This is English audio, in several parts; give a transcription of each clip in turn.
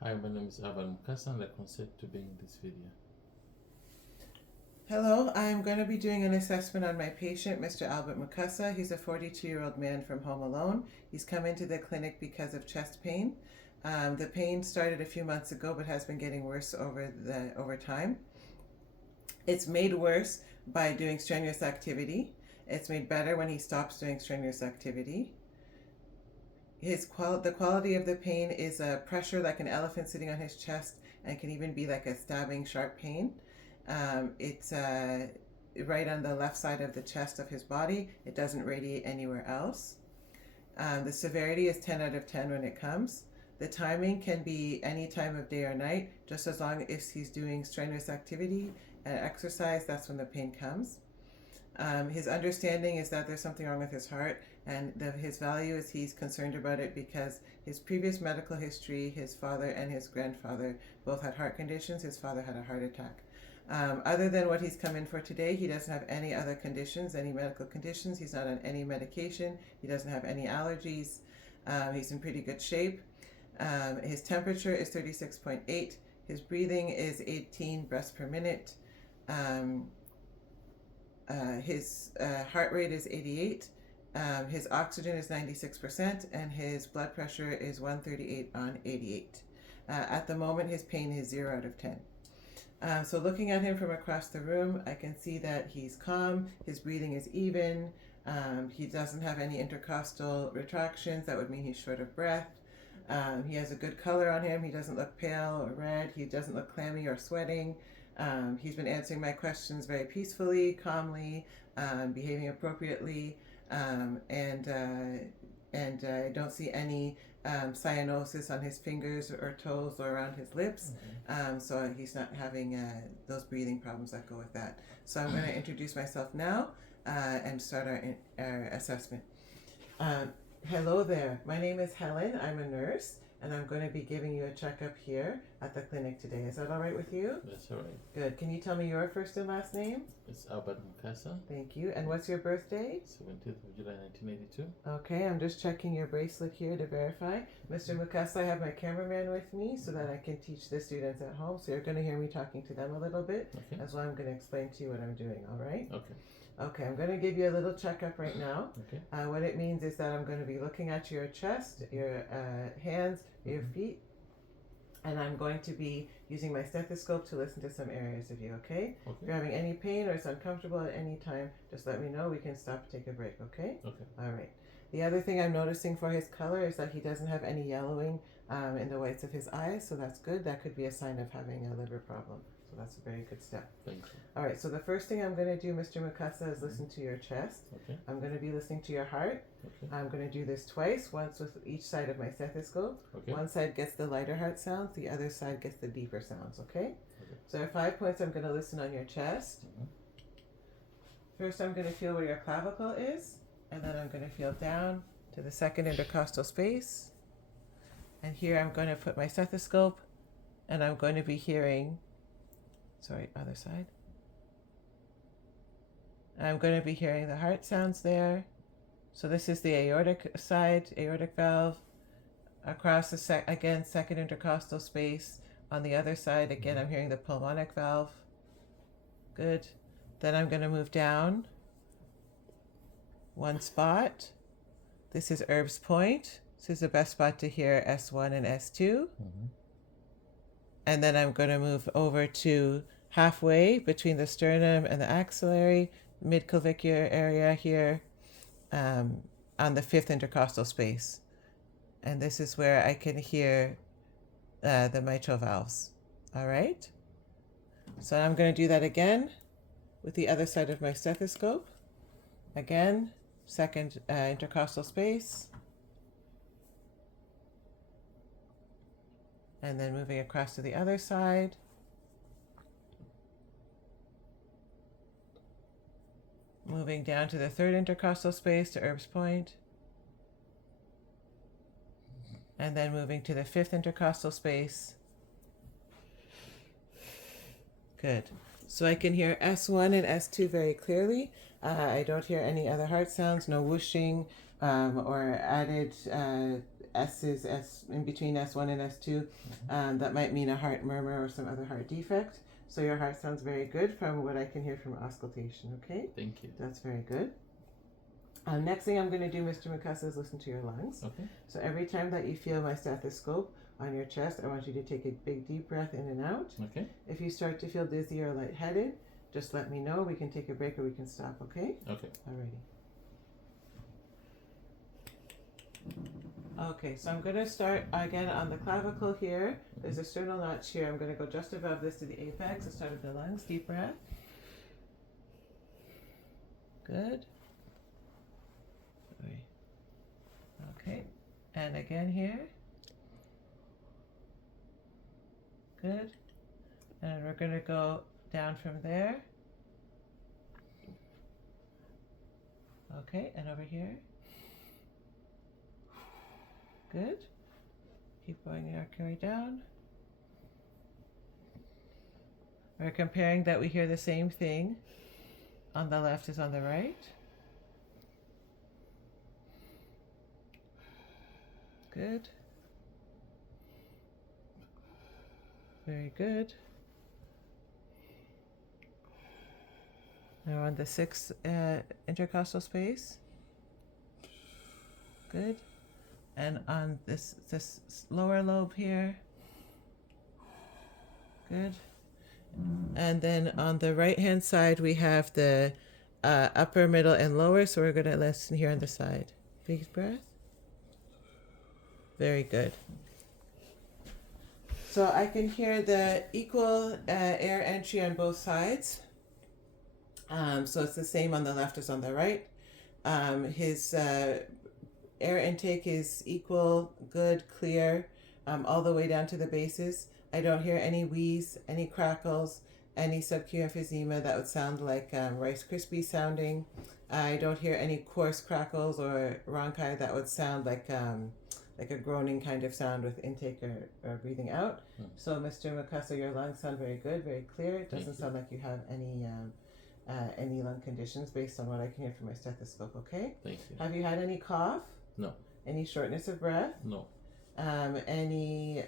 Hi, my name is Albert Mukasa and I consent to being in this video. Hello, I'm going to be doing an assessment on my patient, Mr. Albert Mukasa. He's a 42-year-old man from Home Alone. He's come into the clinic because of chest pain. The pain started a few months ago but has been getting worse over time. It's made worse by doing strenuous activity. It's made better when he stops doing strenuous activity. The quality of the pain is a pressure like an elephant sitting on his chest, and can even be like a stabbing sharp pain. It's right on the left side of the chest of his body. It doesn't radiate anywhere else. The severity is 10 out of 10 when it comes. The timing can be any time of day or night, just as long as he's doing strenuous activity and exercise, that's when the pain comes. His understanding is that there's something wrong with his heart, and his value is he's concerned about it because his previous medical history, his father and his grandfather both had heart conditions. His father had a heart attack. Other than what he's come in for today, he doesn't have any other conditions, any medical conditions. He's not on any medication. He doesn't have any allergies. He's in pretty good shape. His temperature is 36.8. His breathing is 18 breaths per minute. His heart rate is 88. His oxygen is 96%, and his blood pressure is 138 on 88. At the moment, his pain is 0 out of 10. So looking at him from across the room, I can see that he's calm, his breathing is even, he doesn't have any intercostal retractions. That would mean he's short of breath. He has a good color on him. He doesn't look pale or red. He doesn't look clammy or sweating. He's been answering my questions very peacefully, calmly, behaving appropriately, and I don't see any cyanosis on his fingers or toes or around his lips. So he's not having those breathing problems that go with that. So I'm going to introduce myself now and start our assessment. Hello there. My name is Helen. I'm a nurse, and I'm going to be giving you a checkup here at the clinic today. Is that all right with you? That's alright. Good. Can you tell me your first and last name? It's Albert Mukasa, Thank you. And what's your birthday? 17th of July 1982. Okay, I'm just checking your bracelet here to verify. Mr. Mukasa, I have my cameraman with me so that I can teach the students at home. So you're going to hear me talking to them a little bit, Okay. as well I'm going to explain to you what I'm doing, all right? Okay. Okay, I'm going to give you a little checkup right now. Okay. What it means is that I'm going to be looking at your chest, your hands, your feet, and I'm going to be using my stethoscope to listen to some areas of you, okay? If Okay. you're having any pain or it's uncomfortable at any time, just let me know. We can stop and take a break, okay? Okay. All right. The other thing I'm noticing for his color is that he doesn't have any yellowing in the whites of his eyes, so that's good. That could be a sign of having a liver problem. So that's a very good step. Thank you. All right, so the first thing I'm going to do, Mr. Mukasa, is listen to your chest. Okay. I'm going to be listening to your heart. Okay. I'm going to do this twice, once with each side of my stethoscope. Okay. One side gets the lighter heart sounds, the other side gets the deeper sounds, okay? Okay. So there are 5 points I'm going to listen on your chest. First, I'm going to feel where your clavicle is, and then I'm going to feel down to the second intercostal space. And here I'm going to put my stethoscope, and I'm going to be hearing, other side. I'm going to be hearing the heart sounds there. So this is the aortic side, aortic valve. Across the second intercostal space. On the other side, again, I'm hearing the pulmonic valve. Good. Then I'm going to move down one spot. This is Erb's point. This is the best spot to hear S1 and S2. And then I'm going to move over to halfway between the sternum and the axillary, mid-clavicular area here, on the fifth intercostal space. And this is where I can hear the mitral valves. All right? So I'm going to do that again with the other side of my stethoscope. Again, second intercostal space. And then moving across to the other side. Moving down to the third intercostal space to Erb's point. And then moving to the fifth intercostal space. Good. So I can hear S1 and S2 very clearly. I don't hear any other heart sounds, no whooshing or added S's, S in between S1 and S2. That might mean a heart murmur or some other heart defect. So your heart sounds very good from what I can hear from auscultation, okay? Thank you. That's very good. Next thing I'm going to do, Mr. Mukasa, is listen to your lungs. Okay. So every time that you feel my stethoscope on your chest, I want you to take a big deep breath in and out. Okay. If you start to feel dizzy or lightheaded, just let me know. We can take a break or we can stop, okay? Okay. Alrighty. Okay, so I'm going to start again on the clavicle here. There's a sternal notch here. I'm going to go just above this to the apex, the start of the lungs. Deep breath. Good. Okay, and again here. Good. And we're going to go down from there. Okay, and over here. Good. Keep going the artery down. We're comparing that we hear the same thing on the left as on the right. Good. Very good. Now on the sixth intercostal space. Good. And on this lower lobe here. Good. And then on the right hand side we have the upper, middle, and lower. So we're going to listen here on the side. Big breath. Very good. So I can hear the equal air entry on both sides. So it's the same on the left as on the right. His air intake is equal, good, clear, all the way down to the bases. I don't hear any wheeze, any crackles, any subQ emphysema that would sound like Rice Krispie sounding. I don't hear any coarse crackles or rhonchi that would sound like a groaning kind of sound with intake or breathing out. So Mr. Mukasa, your lungs sound very good, very clear. It doesn't sound like you have any lung conditions based on what I can hear from my stethoscope, okay? Thank you. Have you had any cough? No. Any shortness of breath? No. Any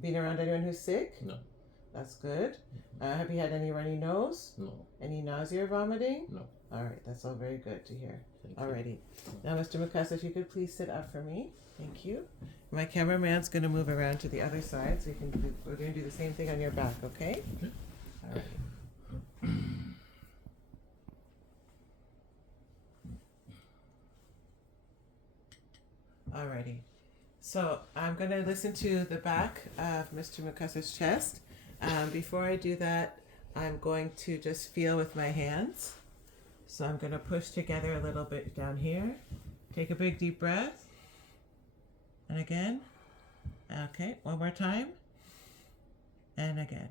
been around anyone who's sick? No. That's good. Have you had any runny nose? No. Any nausea or vomiting? No. All right, that's all very good to hear. Thank you. Alrighty. Now, Mr. Mukasa, if you could please sit up for me. Thank you. My cameraman's going to move around to the other side, so we're going to do the same thing on your back, okay? Okay. Alrighty. Alrighty. So I'm going to listen to the back of Mr. Mukasa's chest. Before I do that, I'm going to just feel with my hands. So I'm going to push together a little bit down here. Take a big deep breath. And again. Okay, one more time. And again.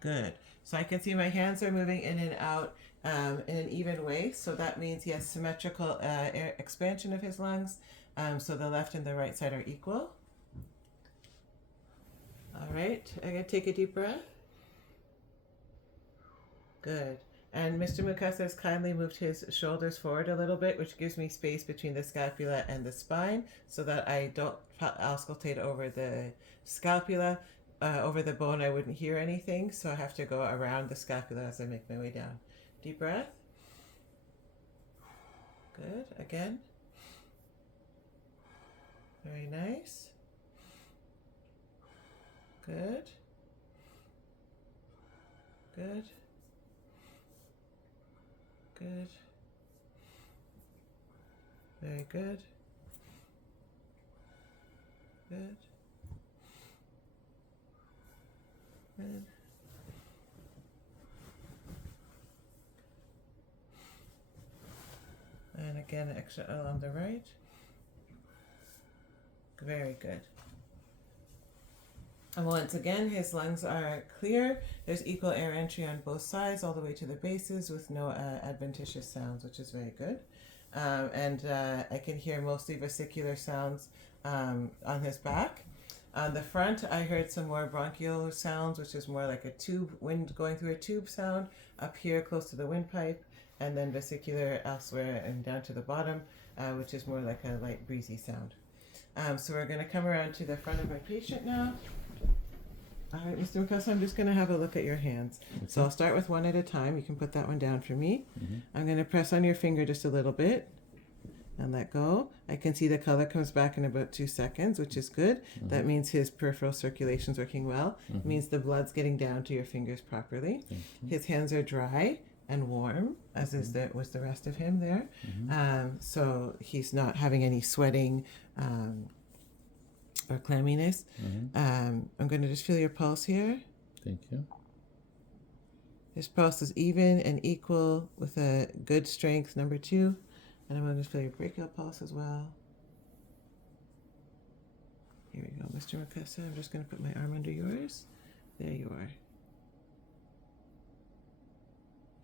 Good. So I can see my hands are moving in and out in an even way. So that means he has symmetrical air expansion of his lungs. So the left and the right side are equal. All right, I'm going to take a deep breath. Good. And Mr. Mukasa has kindly moved his shoulders forward a little bit, which gives me space between the scapula and the spine so that I don't auscultate over the scapula. Over the bone, I wouldn't hear anything, so I have to go around the scapula as I make my way down. Deep breath. Good. Again. Very nice. Good. Good. Good. Very good. Good. Good. And again, exhale on the right. Very good. And once again, his lungs are clear. There's equal air entry on both sides, all the way to the bases with no adventitious sounds, which is very good. And I can hear mostly vesicular sounds on his back. On the front, I heard some more bronchial sounds, which is more like a tube, wind going through a tube sound up here close to the windpipe, and then vesicular elsewhere and down to the bottom, which is more like a light breezy sound. So we're going to come around to the front of my patient now. All right, Mr. Mukasa, I'm just going to have a look at your hands. So I'll start with one at a time. You can put that one down for me. I'm going to press on your finger just a little bit and let go. I can see the color comes back in about 2 seconds, which is good. That means his peripheral circulation's working well. It means the blood's getting down to your fingers properly. His hands are dry and warm, as was the rest of him there. So he's not having any sweating or clamminess. I'm going to just feel your pulse here. Thank you. His pulse is even and equal with a good strength, number 2. And I'm going to feel your brachial pulse as well. Here we go, Mr. Mukasa. I'm just going to put my arm under yours. There you are.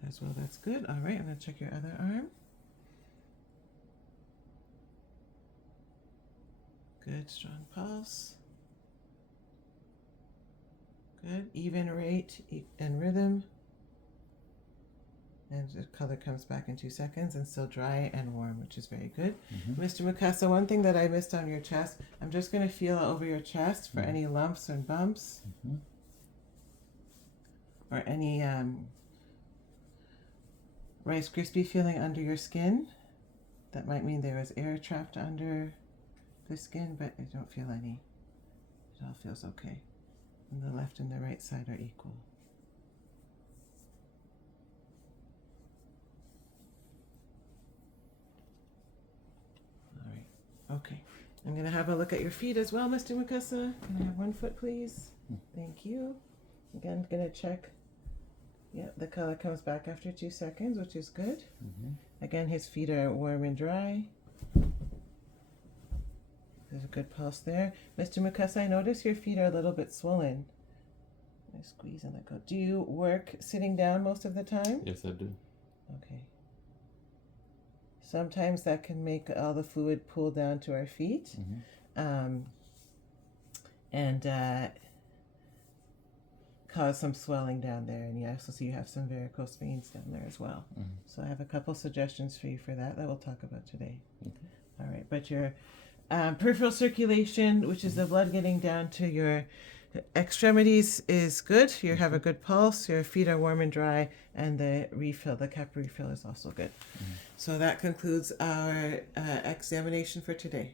As well, that's good. All right, I'm going to check your other arm. Good, strong pulse. Good, even rate and rhythm. And the color comes back in 2 seconds and still dry and warm, which is very good. Mr. Mukasa, one thing that I missed on your chest, I'm just going to feel over your chest for any lumps and bumps or any Rice Krispie feeling under your skin. That might mean there was air trapped under the skin, but I don't feel any. It all feels okay. And the left and the right side are equal. Okay, I'm going to have a look at your feet as well, Mr. Mukasa. Can I have one foot, please? Thank you. Again, going to check. Yeah, the color comes back after 2 seconds, which is good. Again, his feet are warm and dry. There's a good pulse there. Mr. Mukasa, I notice your feet are a little bit swollen. I squeeze and let go. Do you work sitting down most of the time? Yes, I do. Okay. Sometimes that can make all the fluid pool down to our feet. And cause some swelling down there. And you also see you have some varicose veins down there as well. So I have a couple suggestions for you for that we'll talk about today. All right, but your peripheral circulation, which is the blood getting down to your extremities, is good. You have a good pulse, your feet are warm and dry, and the refill, the cup refill, is also good. So that concludes our examination for today.